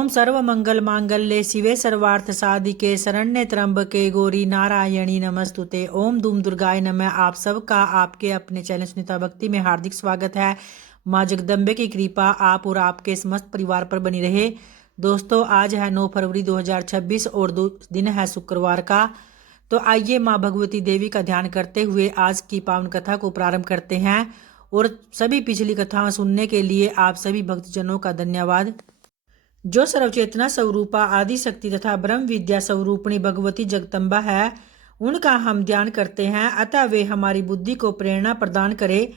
ओम सर्वमंगल मांगल्ये शिवे सर्वार्थ साधिके शरण्ये त्र्यंबके गौरी नारायणी नमस्तुते। ओम धूम दुर्गाय नमः। आप सबका आपके अपने चैनल सुनीता भक्ति में हार्दिक स्वागत है। माँ जगदम्बे की कृपा आप और आपके समस्त परिवार पर बनी रहे। दोस्तों, आज है 9 फरवरी 2026 और दिन है शुक्रवार का। तो आइए माँ भगवती देवी का ध्यान करते हुए आज की पावन कथा को प्रारंभ करते हैं। और सभी पिछली कथाएं सुनने के लिए आप सभी भक्तजनों का धन्यवाद। जो सर्वचेतना स्वरूपा आदि शक्ति तथा ब्रह्म विद्या स्वरूपणी भगवती जगदम्बा है, उनका हम ध्यान करते हैं, अतः वे हमारी बुद्धि को प्रेरणा प्रदान करे।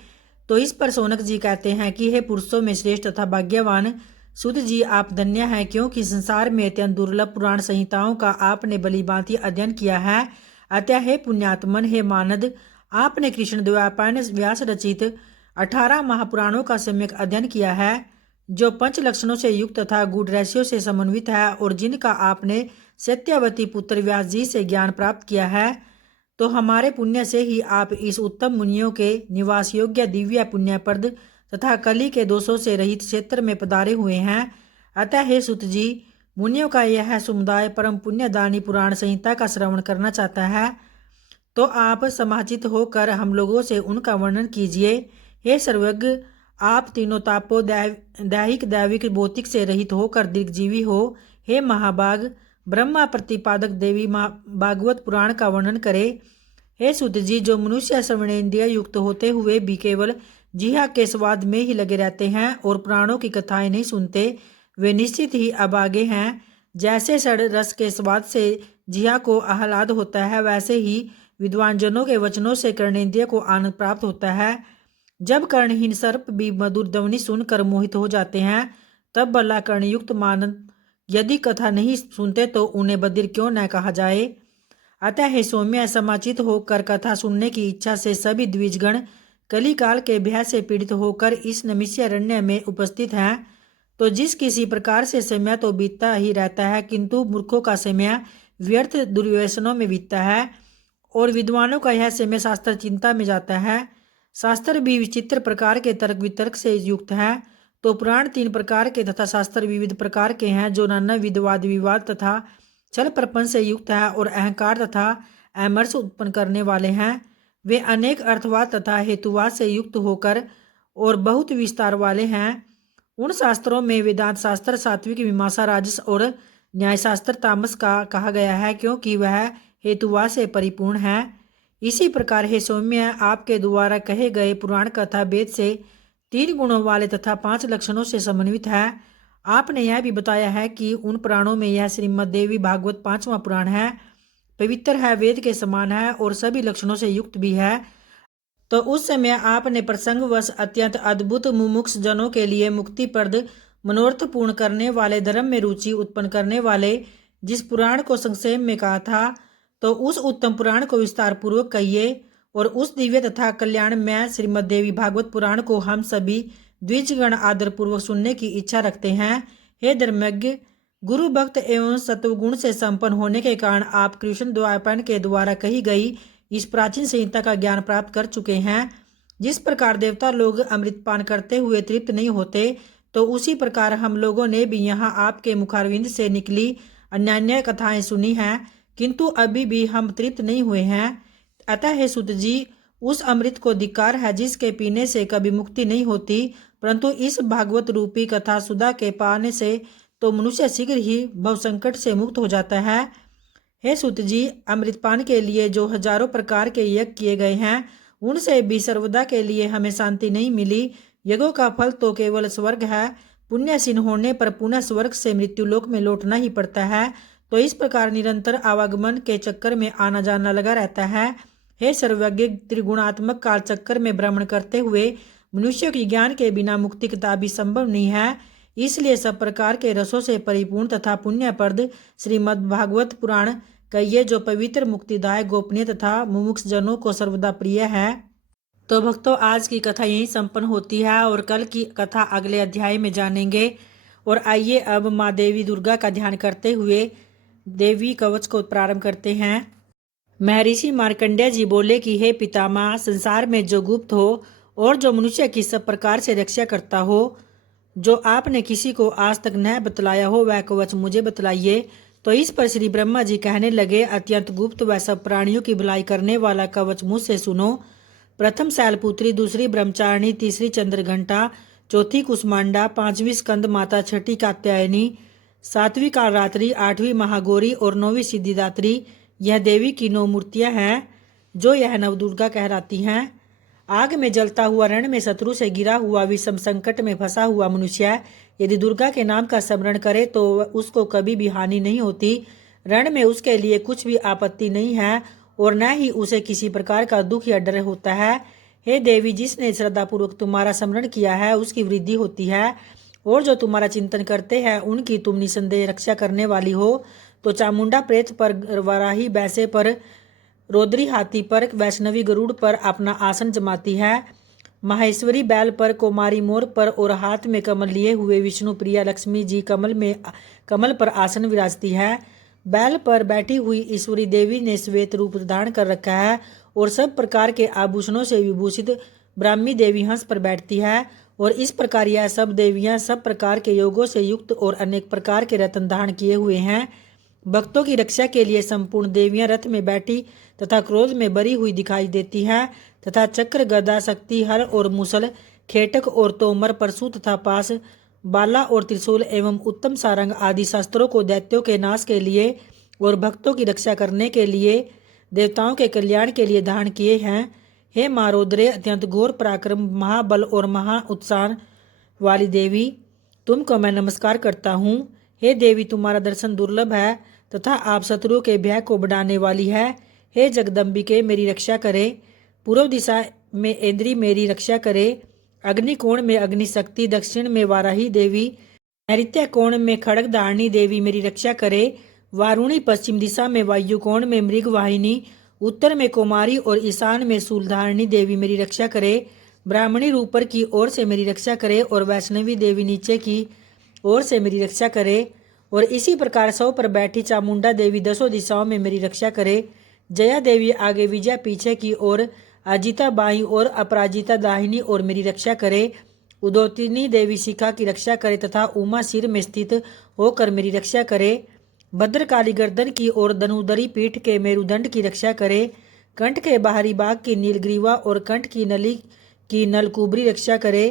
तो इस पर सोनक जी कहते हैं कि हे पुरुषों में श्रेष्ठ तथा भाग्यवान सुत जी, आप धन्य हैं, क्योंकि संसार में अत्यंत दुर्लभ पुराण संहिताओं का आपने भलीभांति अध्ययन किया है। अतः हे पुण्यात्मन, हे मानद, आपने कृष्ण द्वैपायन व्यास रचित 18 महापुराणों का सम्यक अध्ययन किया है, जो पंच लक्षणों से युक्त तथा गुड रहस्यों से समन्वित है और जिनका आपने सत्यवती पुत्र व्यास जी से ज्ञान प्राप्त किया है। तो हमारे पुण्य से ही आप इस उत्तम मुनियों के निवास योग्य दिव्य पुण्यप्रद तथा कली के दोषों से रहित क्षेत्र में पधारे हुए हैं। अतः हे सुत जी, मुनियों का यह समुदाय परम पुण्यदानी पुराण संहिता का श्रवण करना चाहता है, तो आप समाचित होकर हम लोगों से उनका वर्णन कीजिए। हे सर्वज्ञ, आप तीनों तापों दैहिक दैविक भौतिक से रहित होकर दीर्घजीवी हो। हे महाभाग, ब्रह्मा प्रतिपादक देवी भागवत पुराण का वर्णन करे। हे सुत जी, जो मनुष्य श्रवणेन्द्रिय युक्त होते हुए भी केवल जिह्वा के स्वाद में ही लगे रहते हैं और पुराणों की कथाएं नहीं सुनते, वे निश्चित ही अभागे हैं। जैसे षड रस के स्वाद से जिह्वा को आह्लाद होता है, वैसे ही विद्वान जनों के वचनों से कर्णेन्द्रिय को आनंद प्राप्त होता है। जब कर्णहीन सर्प भी मधुर ध्वनि सुनकर मोहित हो जाते हैं, तब भला कर्णयुक्त मानव यदि कथा नहीं सुनते तो उन्हें बधिर क्यों न कहा जाए। अतः हे सौम्य, समाचित होकर कथा सुनने की इच्छा से सभी द्विजगण कली काल के भय से पीड़ित होकर इस नमिष्यारण्य में उपस्थित हैं। तो जिस किसी प्रकार से समय तो बीतता ही रहता है, किंतु मूर्खों का समय व्यर्थ दुर्व्यसनों में बीतता है और विद्वानों का यह समय शास्त्र चिंता में जाता है। शास्त्र भी विचित्र प्रकार के तर्क वितर्क से युक्त है। तो पुराण 3 प्रकार के तथा शास्त्र विविध प्रकार के हैं, जो नाना विवाद विवाद तथा छल प्रपंच से युक्त है और अहंकार तथा अमरस उत्पन्न करने वाले हैं। वे अनेक अर्थवाद तथा हेतुवाद से युक्त होकर और बहुत विस्तार वाले हैं। उन शास्त्रों में वेदांत शास्त्र सात्विक मीमांसा राजस और न्यायशास्त्र तामस का कहा गया है, क्योंकि वह हेतुवाद से परिपूर्ण है। इसी प्रकार हे सौम्य, आपके द्वारा कहे गए पुराण कथा वेद से 3 गुणों वाले तथा 5 लक्षणों से समन्वित है। आपने यह भी बताया है कि उन पुराणों में यह श्रीमद् देवी भागवत 5वां पुराण है, पवित्र है, वेद के समान है और सभी लक्षणों से युक्त भी है। तो उस समय आपने प्रसंगवश अत्यंत अद्भुत मुमुक्ष जनों के लिए मुक्तिप्रद मनोरथ पूर्ण करने वाले धर्म में रुचि उत्पन्न करने वाले जिस पुराण को संक्षेप में कहा था, तो उस उत्तम पुराण को विस्तार पूर्वक कहिए। और उस दिव्य तथा कल्याणमय श्रीमद् देवी भागवत पुराण को हम सभी द्विजगण आदर पूर्वक सुनने की इच्छा रखते हैं। हे धर्मज्ञ, गुरु भक्त एवं सत्वगुण से संपन्न होने के कारण आप कृष्ण द्वैपायन के द्वारा कही गई इस प्राचीन संहिता का ज्ञान प्राप्त कर चुके हैं। जिस प्रकार देवता लोग अमृतपान करते हुए तृप्त नहीं होते, तो उसी प्रकार हम लोगों ने भी यहाँ आपके मुखारविंद से निकली अन्यान्य कथाएं सुनी हैं, किंतु अभी भी हम तृप्त नहीं हुए हैं। अतः हे सुत जी, उस अमृत को धिक्कार है जिसके पीने से कभी मुक्ति नहीं होती, परंतु इस भागवत रूपी कथा सुधा के पाने से तो मनुष्य शीघ्र ही भवसंकट से मुक्त हो जाता है। हे सुत जी, अमृतपान के लिए जो हजारों प्रकार के यज्ञ किए गए हैं, उनसे भी सर्वदा के लिए हमें शांति नहीं मिली। यज्ञों का फल तो केवल स्वर्ग है। पुण्यसीन होने पर पुनः स्वर्ग से मृत्युलोक में लौटना ही पड़ता है। तो इस प्रकार निरंतर आवागमन के चक्कर में आना जाना लगा रहता है। हे सर्वज्ञ, त्रिगुणात्मक काल चक्कर में भ्रमण करते हुए मनुष्य की ज्ञान के बिना मुक्ति कदापि संभव नहीं है। इसलिए सब प्रकार के रसों से परिपूर्ण तथा पुण्यप्रद श्रीमद् भागवत पुराण कहिए, जो पवित्र मुक्तिदायक गोपनीय तथा मुमुक्ष जनों को सर्वदा प्रिय है। तो भक्तों, आज की कथा यहीं संपन्न होती है और कल की कथा अगले अध्याय में जानेंगे। और आइए अब माँ देवी दुर्गा का ध्यान करते हुए देवी कवच को प्रारंभ करते हैं। महर्षि मार्कंडेय जी बोले कि हे पितामह, संसार में जो गुप्त हो और जो मनुष्य की सब प्रकार से रक्षा करता हो, जो आपने किसी को आज तक न बतलाया हो वह कवच मुझे बतलाइए। तो इस पर श्री ब्रह्मा जी कहने लगे, अत्यंत गुप्त व सब प्राणियों की भलाई करने वाला कवच मुझसे सुनो। प्रथम शैलपुत्री, दूसरी ब्रह्मचारिणी, तीसरी चंद्रघंटा, चौथी कुसमांडा, पांचवी स्कंद माता, छठी कात्यायनी, सातवीं कालरात्रि, आठवीं महागौरी और नौवीं सिद्धिदात्री, यह देवी की 9 मूर्तियां हैं जो यह नवदुर्गा कहलाती हैं। आग में जलता हुआ, रण में शत्रु से गिरा हुआ, विषम संकट में फंसा हुआ मनुष्य यदि दुर्गा के नाम का स्मरण करे तो उसको कभी भी हानि नहीं होती। रण में उसके लिए कुछ भी आपत्ति नहीं है और न ही उसे किसी प्रकार का दुख या डर होता है। हे देवी, जिसने श्रद्धापूर्वक तुम्हारा स्मरण किया है उसकी वृद्धि होती है और जो तुम्हारा चिंतन करते हैं उनकी तुम निसंदेह रक्षा करने वाली हो। तो चामुंडा प्रेत पर, वराही बैसे पर, रौद्री हाथी पर, वैष्णवी गरुड़ पर अपना आसन जमाती है। माहेश्वरी बैल पर, कुमारी मोर पर और हाथ में कमल लिए हुए विष्णु प्रिया लक्ष्मी जी कमल पर आसन विराजती है। बैल पर बैठी हुई ईश्वरी देवी ने श्वेत रूप धारण कर रखा है और सब प्रकार के आभूषणों से विभूषित ब्राह्मी देवी हंस पर बैठती है। और इस प्रकार यह सब देवियां सब प्रकार के योगों से युक्त और अनेक प्रकार के रत्न धारण किए हुए हैं। भक्तों की रक्षा के लिए संपूर्ण देवियां रथ में बैठी तथा क्रोध में भरी हुई दिखाई देती हैं तथा चक्र, गदा, शक्ति, हल और मुसल, खेटक और तोमर, परशु तथा पास, बाला और त्रिशूल एवं उत्तम सारंग आदि शस्त्रों को दैत्यों के नाश के लिए और भक्तों की रक्षा करने के लिए, देवताओं के कल्याण के लिए धारण किए हैं। हे माँ रौद्रे, अत्यंत घोर पराक्रम, महाबल और महा उत्साह वाली देवी, तुमको मैं नमस्कार करता हूँ। हे देवी, तुम्हारा दर्शन दुर्लभ है तथा आप शत्रुओं के भय को बढ़ाने वाली है। हे जगदम्बिके, मेरी रक्षा करे। पूर्व दिशा में इंद्री मेरी रक्षा करे। अग्नि कोण में अग्नि शक्ति, दक्षिण में वाराही देवी, नैऋत्य कोण में खड़गधारणी देवी मेरी रक्षा करे। वारुणी, पश्चिम दिशा में वायु कोण में मृगवाहिनी, उत्तर में कुमारी और ईशान में शूलधारणी देवी मेरी रक्षा करे। ब्राह्मणी ऊपर की ओर से मेरी रक्षा करे और वैष्णवी देवी नीचे की ओर से मेरी रक्षा करे। और इसी प्रकार सौ पर बैठी चामुंडा देवी दसों दिशाओं में मेरी रक्षा करे। जया देवी आगे, विजया पीछे की ओर, अजिता बाईं और अपराजिता दाहिनी और मेरी रक्षा करे। उदोतिनी देवी शिखा की रक्षा करे तथा उमा सिर में स्थित होकर मेरी रक्षा करे। भद्रकाली गर्दन की ओर, धनुधरी पीठ के मेरुदंड की रक्षा करे। कंठ के बाहरी भाग की नीलग्रीवा और कंठ की नली की नलकुबरी रक्षा करे।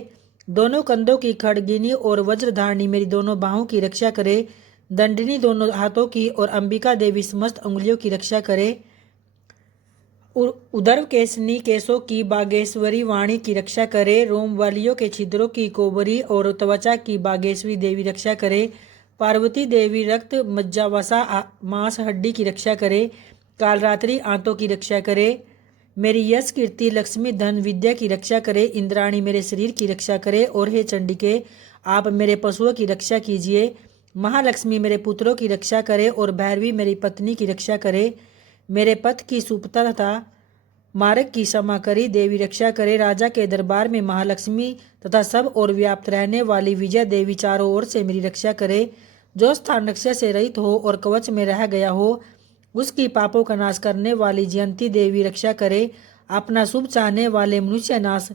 दोनों कंधों की खड़गिनी और वज्रधारणी मेरी दोनों बाहों की रक्षा करे। दंडिनी दोनों हाथों की और अंबिका देवी समस्त अंगुलियों की रक्षा करे। उदर केसनी केशों की बागेश्वरी वाणी की रक्षा करे। रोम वालियों के छिद्रों की कोबरी और त्वचा की बागेश्वरी देवी रक्षा करे। पार्वती देवी रक्त, मज्जा, वसा, मांस, हड्डी की रक्षा करे। कालरात्रि आंतों की रक्षा करे। मेरी यश, कीर्ति, लक्ष्मी, धन, विद्या की रक्षा करे। इंद्राणी मेरे शरीर की रक्षा करे। और हे चंडिके, आप मेरे पशुओं की रक्षा कीजिए। महालक्ष्मी मेरे पुत्रों की रक्षा करे और भैरवी मेरी पत्नी की रक्षा करे। मेरे पथ की सुपता तथा मार्ग की समाकरी देवी रक्षा करे। राजा के दरबार में महालक्ष्मी तथा सब और व्याप्त रहने वाली विजय देवी चारों ओर से मेरी रक्षा करे। जो स्थान रक्षा से रहित हो और कवच में रह गया हो उसकी पापों का नाश करने वाली जयंती देवी रक्षा करे। अपना शुभ चाहने वाले मनुष्य नाश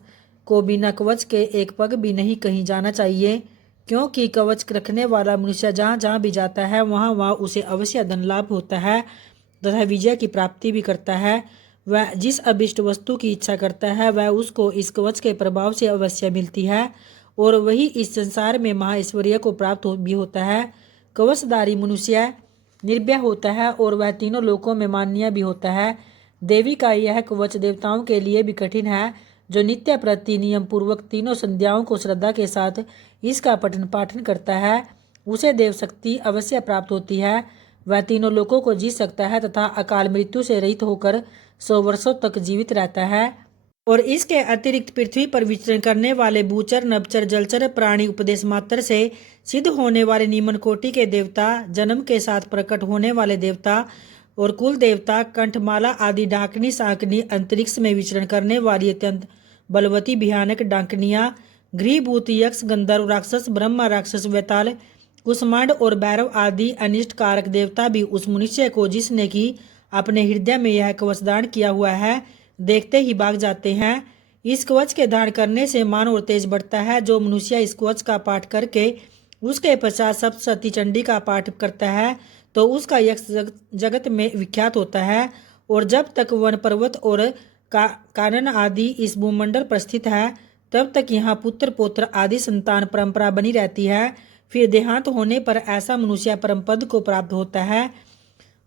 को बिना कवच के एक पग भी नहीं कहीं जाना चाहिए, क्योंकि कवच रखने वाला मनुष्य जहाँ जहाँ भी जाता है वहाँ वहाँ उसे अवश्य धन लाभ होता है तथा विजय की प्राप्ति भी करता है। वह जिस अभिष्ट वस्तु की इच्छा करता है वह उसको इस कवच के प्रभाव से अवश्य मिलती है और वही इस संसार में महाऐश्वर्य को प्राप्त भी होता है। कवचधारी मनुष्य निर्भय होता है और वह तीनों लोकों में मान्य भी होता है। देवी का यह कवच देवताओं के लिए भी कठिन है। जो नित्य प्रति नियम पूर्वक तीनों संध्याओं को श्रद्धा के साथ इसका पठन पाठन करता है उसे देव शक्ति अवश्य प्राप्त होती है। वह तीनों लोकों को जीत सकता है तथा अकाल मृत्यु से रहित होकर 100 वर्षों तक जीवित रहता है। और इसके अतिरिक्त पृथ्वी पर विचरण करने वाले भूचर, नभचर, जलचर प्राणी, उपदेश मात्र से सिद्ध होने वाले निम्न कोटि के देवता, जन्म के साथ प्रकट होने वाले देवता और कुल देवता, कंठमाला आदि डाकनी, साकनी, अंतरिक्ष में विचरण करने वाली अत्यंत बलवती भयानक डाकनियाँ, गृहभूत यक्ष, गंधर्व, राक्षस, ब्रह्मा, राक्षस, वेताल, कुष्मांड और भैरव आदि अनिष्ट कारक देवता भी उस मनुष्य को जिसने की अपने हृदय में यह कवच धारण किया हुआ है देखते ही भाग जाते हैं। इस कवच के धारण करने से मान और तेज बढ़ता है। जो मनुष्य इस कवच का पाठ करके उसके पश्चात सप्तशती चंडी का पाठ करता है तो उसका यश जगत में विख्यात होता है। और जब तक वन पर्वत और कानन आदि इस भूमंडल पर स्थित है तब तक यहाँ पुत्र पौत्र आदि संतान परंपरा बनी रहती है। फिर देहांत होने पर ऐसा मनुष्य परम पद को प्राप्त होता है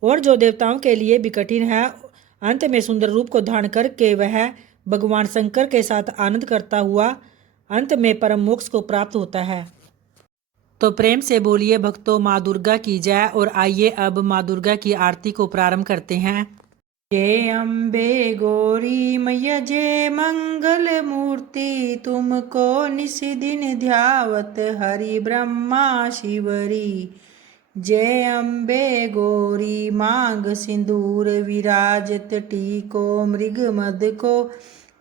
और जो देवताओं के लिए भी कठिन है। अंत में सुंदर रूप को धारण करके वह भगवान शंकर के साथ आनंद करता हुआ अंत में परम मोक्ष को प्राप्त होता है। तो प्रेम से बोलिए भक्तों माँ दुर्गा की जय। और आइए अब माँ दुर्गा की आरती को प्रारंभ करते हैं। जय अम्बे गौरी मैया जय मंगल मूर्ति, तुमको निस दिन ध्यावत हरि ब्रह्मा शिवरी। जय अम्बे गौरी मांग सिंदूर विराजत, टीको मृग मद को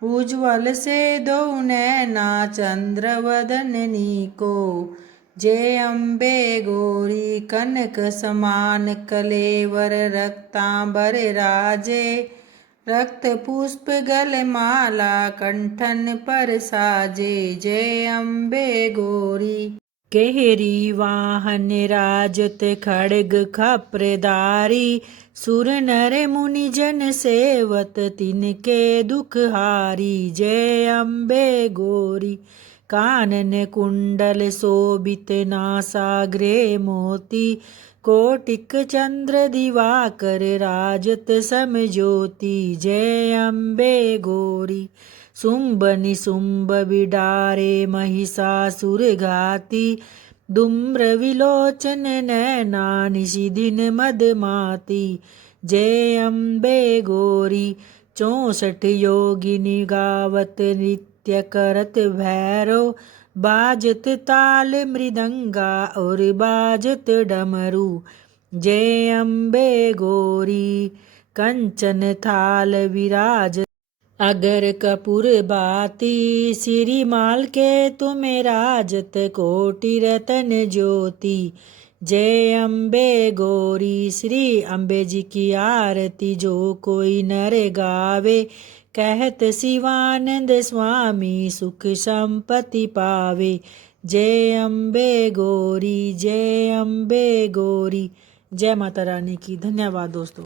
उज्ज्वल से दो नैना चंद्र वदननी को। जय अम्बे गौरी कनक समान कलेवर, रक्तांबर राजे रक्त पुष्प गल माला कंठन पर साजे। जय अम्बे गौरी केहरी वाहन राजत, खड़ग खप्रदारी सुर नर मुनि जन सेवत, तिनके दुख हारी। जय अम्बे गौरी कानन कुंडल शोभित, नासाग्रे मोती कोटिक चंद्र दिवाकर, राजत समज्योति। जय अम्बे गौरी शुंभ निशुंभ बिडारे महिषासुर घाती, धूम्र विलोचन नैना निशिदिन मदमाती। जय अम्बे गौरी 64 योगिनी गावत, नृत्य करत भैरव, बाजत ताल मृदंगा और बाजत डमरू। जय अम्बे गौरी कंचन थाल विराज, अगर कपूर बाती, श्रीमाल के तुम राजत, कोटि रतन ज्योति। जय अम्बे गौरी श्री अम्बे जी की आरती जो कोई नर गावे, कहत शिवानंद स्वामी सुख संपत्ति पावे। जय अम्बे गौरी जय अम्बे गौरी। जय माता रानी की। धन्यवाद दोस्तों।